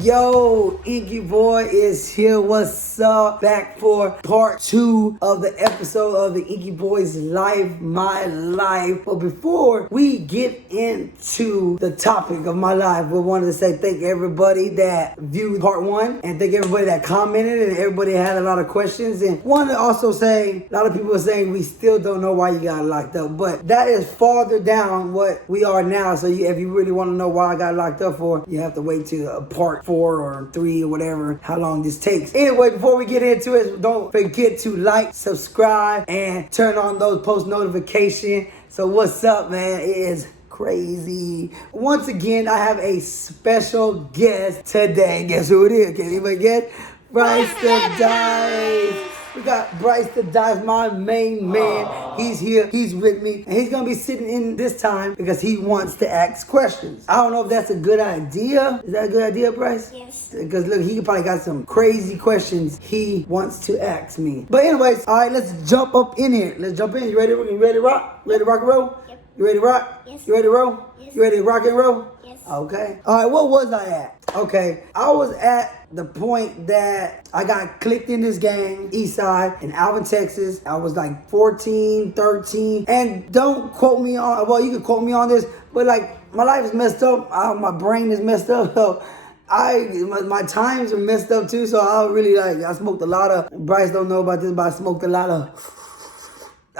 Yo, Enkyboy is here. What's up? Back for part 2 of the episode of the Enkyboys Life, My Life. But before we get into the topic of my life, we wanted to say thank everybody that viewed part 1 and thank everybody that commented and everybody had a lot of questions. And wanted to also say, a lot of people are saying we still don't know why you got locked up, but that is farther down what we are now. So if you really want to know why I got locked up for, you have to wait till part 4 or 3 or whatever, how long this takes. Anyway, before we get into it, don't forget to like, subscribe, and turn on those post notifications. So what's up, man? It is crazy. Once again, I have a special guest today. Guess who it is? Can anybody guess? BricethaDice. We got BricethaDice, my main man. He's here. He's with me. And he's going to be sitting in this time because he wants to ask questions. I don't know if that's a good idea. Is that a good idea, Bryce? Yes. Because look, he probably got some crazy questions he wants to ask me. But anyways, all right, let's jump up in here. Let's jump in. You ready? You ready to rock? Ready to rock and roll? Yep. You ready to rock? Yes. You ready to roll? Yes. You ready to rock and roll? Yes. Okay. All right, what was I at? Okay, I was at the point that I got clicked in this gang, Eastside, in Alvin, Texas. I was like 14, 13. And don't quote me on, well, you can quote me on this, but like my life is messed up. My brain is messed up. So my times are messed up too. So I smoked a lot of, Bryce don't know about this, but I smoked a lot of,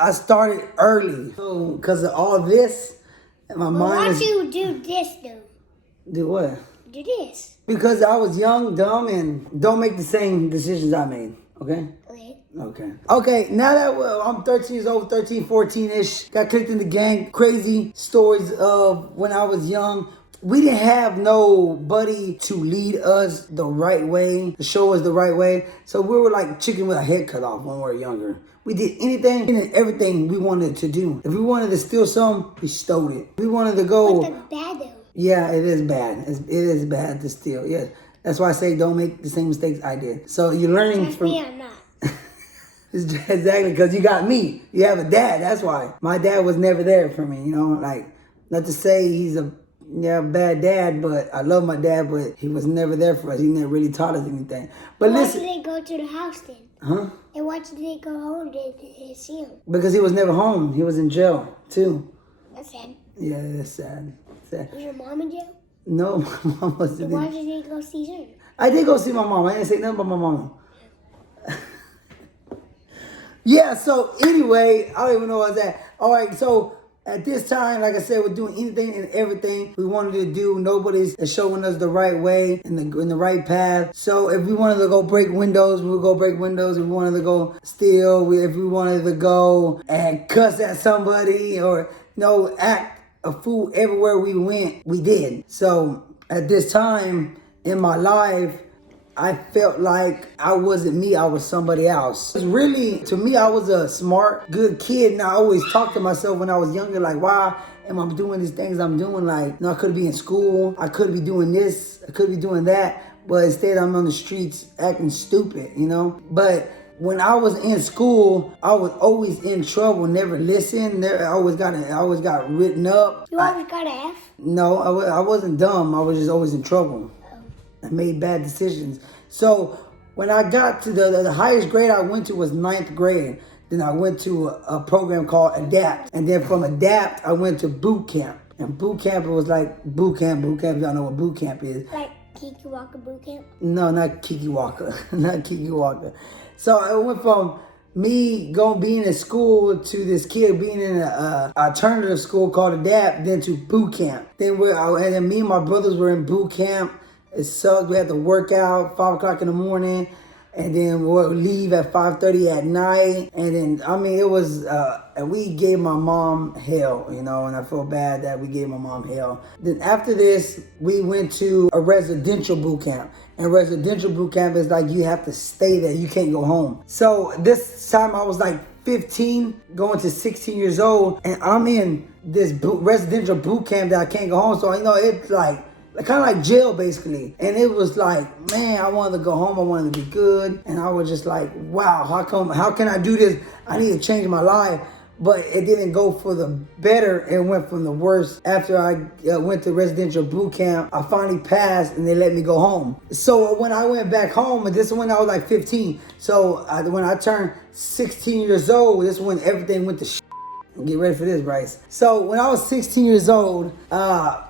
I started early. So because of all this, and my mind Why don't you do this though? Do what? Do this. Because I was young, dumb, and don't make the same decisions I made, okay? Okay, now that I'm 13 years old, 13, 14-ish, got clicked in the gang, crazy stories of when I was young. We didn't have nobody to lead us the right way, to show us the right way. So we were like chicken with a head cut off when we were younger. We did anything and everything we wanted to do. If we wanted to steal something, we stole it. If we wanted to go... What's the bad though? Yeah, it is bad. It is bad to steal. Yeah, that's why I say don't make the same mistakes I did. So you're learning Trust from. me, I'm not. Exactly, because you got me. You have a dad. That's why. My dad was never there for me. You know, like not to say he's a bad dad, but I love my dad, but he was never there for us. He never really taught us anything. But why listen. did they go to the house then? Huh? And why did they go home to see him? Because he was never home. He was in jail too. That's sad. Yeah, that's sad. Was your mom in jail? No, my mom wasn't. So why did they go see her? I did go see my mom. I didn't say nothing about my mama. Yeah, so anyway, I don't even know where I was at. All right, so at this time, like I said, we're doing anything and everything we wanted to do. Nobody's showing us the right way and in the right path. So if we wanted to go break windows, we would go break windows. If we wanted to go steal, if we wanted to go and cuss at somebody or, act a fool everywhere we went, we did. So at this time in my life, I felt like I wasn't me, I was somebody else. Really, to me, I was a smart, good kid, and I always talked to myself when I was younger, like, why am I doing these things I'm doing? Like, I could be in school, I could be doing this, I could be doing that, but instead I'm on the streets acting stupid, But when I was in school, I was always in trouble, never listened, I always got written up. You always got an F? No, I wasn't dumb, I was just always in trouble. I made bad decisions. So when I got to the highest grade I went to was 9th grade. Then I went to a program called ADAPT. And then from ADAPT, I went to boot camp. And boot camp was like boot camp. Boot camp, y'all know what boot camp is. Like Kiki Walker boot camp? No, not Kiki Walker. Not Kiki Walker. So I went from me being in school to this kid being in an alternative school called ADAPT, then to boot camp. Then and then me and my brothers were in boot camp. It sucked. We had to work out 5 o'clock in the morning, and then we'll leave at 5:30 at night. And then, it was, and we gave my mom hell, and I feel bad that we gave my mom hell. Then after this, we went to a residential boot camp. And residential boot camp is like you have to stay there. You can't go home. So this time I was like 15, going to 16 years old, and I'm in this residential boot camp that I can't go home. So, it's like, kind of like jail basically. And it was like, man, I wanted to go home. I wanted to be good. And I was just like, wow, how can I do this? I need to change my life. but it didn't go for the better. It went from the worse. After I went to residential boot camp, I finally passed and they let me go home. So when I went back home, and this is when I was like 15. So when I turned 16 years old, this is when everything went to shit. Get ready for this, Bryce. So when I was 16 years old, I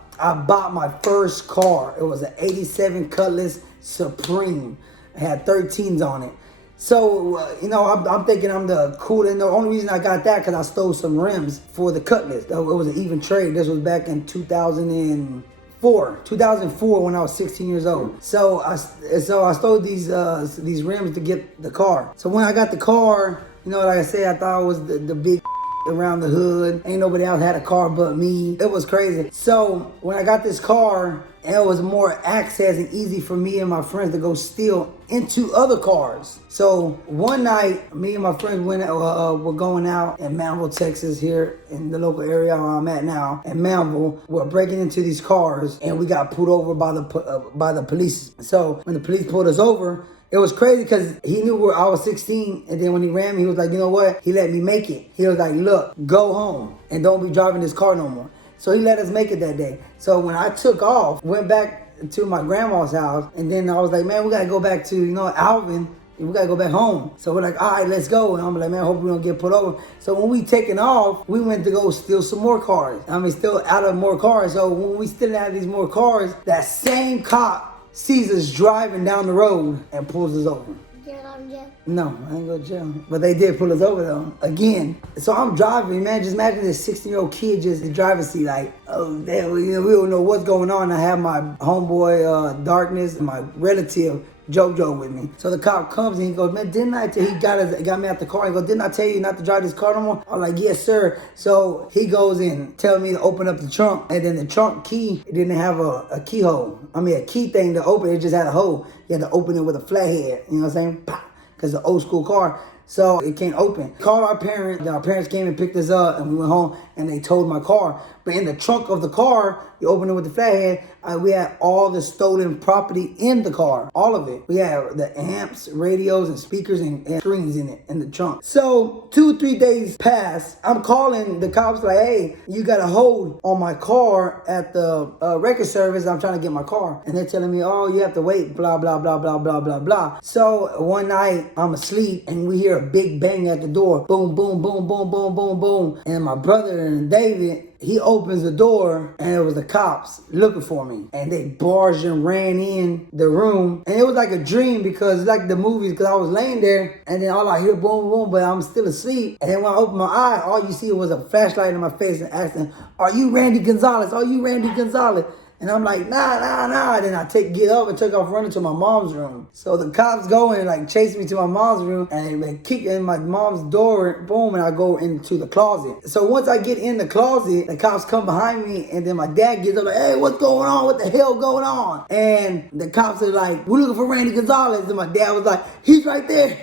bought my first car. It was an 87 Cutlass Supreme. It had 13s on it. So, I'm thinking I'm the cool. And the only reason I got that because I stole some rims for the Cutlass. It was an even trade. This was back in 2004 when I was 16 years old. So I stole these rims to get the car. So when I got the car, like I said, I thought it was the big around the hood. Ain't nobody else had a car but me. It was crazy. So when I got this car, it was more access and easy for me and my friends to go steal into other cars. So one night, me and my friends were going out in Manville, Texas, here in the local area where I'm at now. In Manville, we're breaking into these cars, and we got pulled over by the police. So when the police pulled us over, it was crazy because he knew I was 16, and then when he ran me, he was like, you know what? He let me make it. He was like, look, go home and don't be driving this car no more. So he let us make it that day. So when I took off, went back to my grandma's house, and then I was like, man, we gotta go back to, Alvin. We gotta go back home. So we're like, all right, let's go. And I'm like, man, I hope we don't get pulled over. So when we taking off, we went to go steal some more cars. Still out of more cars. So when we still have these more cars, that same cop sees us driving down the road and pulls us over. Did you go to jail? No, I ain't go to jail. But they did pull us over though, again. So I'm driving, man. Just imagine this 16-year-old kid just in the driver's seat like, oh, damn, we don't know what's going on. I have my homeboy, Darkness, and my relative, JoJo, with me. So the cop comes and he goes, man, didn't I tell you, he got me out the car. He goes, didn't I tell you not to drive this car no more? I'm like, yes, sir. So he goes in, telling me to open up the trunk. And then the trunk key, it didn't have a keyhole. A key thing to open it. It just had a hole. You had to open it with a flathead. You know what I'm saying? Pop. Because it's an old school car. So it can't open. Called our parents. Our parents came and picked us up, and we went home, and they towed my car. But in the trunk of the car, you open it with the flathead, we had all the stolen property in the car. All of it. We had the amps, radios, and speakers, and screens in it, in the trunk. So 2 or 3 days pass. I'm calling the cops like, hey, you got a hold on my car at the record service. I'm trying to get my car. And they're telling me, oh, you have to wait, blah, blah, blah, blah, blah, blah, blah. So one night, I'm asleep, and we hear a big bang at the door. Boom, boom, boom, boom, boom, boom, boom. And my brother and David, he opens the door, and it was the cops looking for me. And they barged and ran in the room. And it was like a dream because it's like the movies, because I was laying there, and then all I hear, boom, boom, but I'm still asleep. And then when I opened my eye, all you see was a flashlight in my face and asking, are you Randy Gonzalez? Are you Randy Gonzalez? And I'm like, nah. Then I get up and took off running to my mom's room. So the cops go and like chase me to my mom's room, and they kick in my mom's door, boom, and I go into the closet. So once I get in the closet, the cops come behind me, and then my dad gets up like, hey, what's going on? What the hell going on? And the cops are like, we're looking for Randy Gonzalez. And my dad was like, he's right there.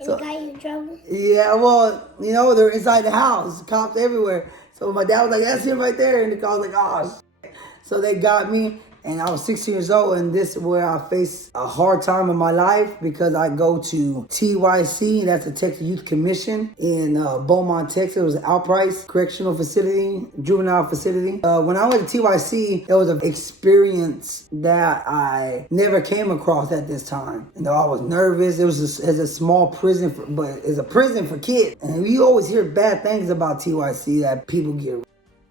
So, got you in trouble? Yeah, well, they're inside the house, cops everywhere. So my dad was like, that's him right there. And the cops was like, oh, so they got me, and I was 16 years old, and this is where I face a hard time in my life because I go to TYC, that's the Texas Youth Commission in Beaumont, Texas. It was an Alprice Correctional Facility, juvenile facility. When I went to TYC, it was an experience that I never came across at this time. I was nervous. It was a small prison, but it's a prison for kids. And we always hear bad things about TYC, that people get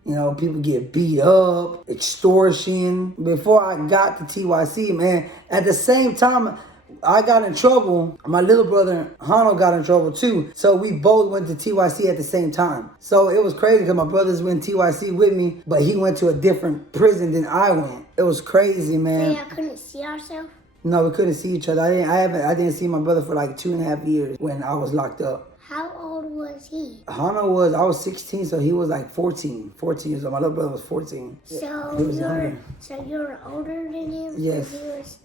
people get beat up, extortion. Before I got to TYC, man, at the same time, I got in trouble. My little brother, Hano, got in trouble too. So we both went to TYC at the same time. So it was crazy because my brothers went to TYC with me, but he went to a different prison than I went. It was crazy, man. So y'all couldn't see ourselves? No, we couldn't see each other. I didn't see my brother for like 2.5 years when I was locked up. How old was he? I was 16, so he was like 14 years old. My little brother was 14. So He was you're older than him? Yes. He was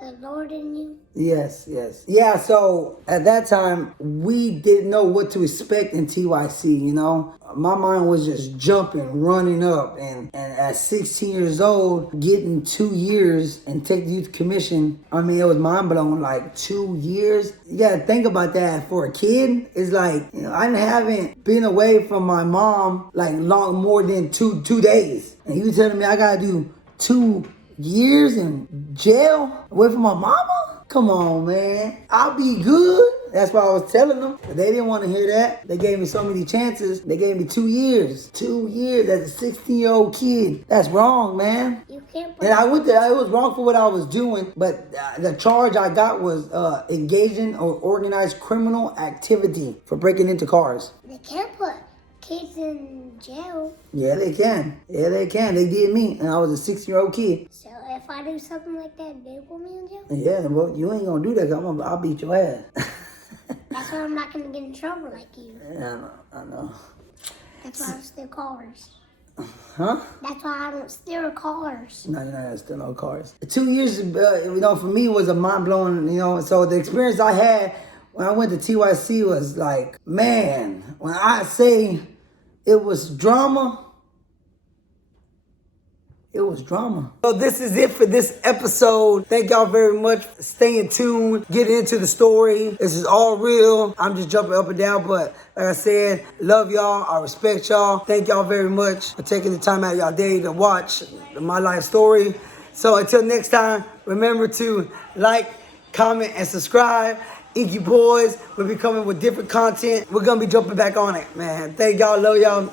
a Lord in you? Yes, yes. Yeah, so at that time, we didn't know what to expect in TYC, you know? My mind was just jumping, running up. And at 16 years old, getting 2 years and take the youth commission, I mean, it was mind-blowing. Like, 2 years? You gotta think about that. For a kid, it's like, you know, I haven't been away from my mom, like, long more than two days. And you telling me I gotta do 2 years in jail away from my mama? Come on, man. I'll be good. That's what I was telling them. But they didn't want to hear that. They gave me so many chances. They gave me 2 years. 2 years as a 16-year-old kid. That's wrong, man. You can't put And I went there. It was wrong for what I was doing. But the charge I got was engaging or organized criminal activity for breaking into cars. They can't put kids in jail. Yeah, they can. Yeah, they can. They did me. And I was a 6-year-old kid. So if I do something like that, they put me in jail? Yeah, well, you ain't gonna do that. I'll beat your ass. That's why I'm not gonna get in trouble like you. Yeah, I know. That's why I don't steal cars. Huh? That's why I don't steal cars. No, you're not gonna steal no cars. 2 years, you know, for me was a mind-blowing, you know. So the experience I had when I went to TYC was like, man, when I say it was drama, it was drama. So this is it for this episode. Thank y'all very much for staying tuned, getting into the story. This is all real. I'm just jumping up and down, but like I said, love y'all. I respect y'all. Thank y'all very much for taking the time out of y'all day to watch my life story. So until next time, remember to like, comment, and subscribe. Enkyboys, we'll be coming with different content. We're gonna be jumping back on it, man. Thank y'all. Love y'all.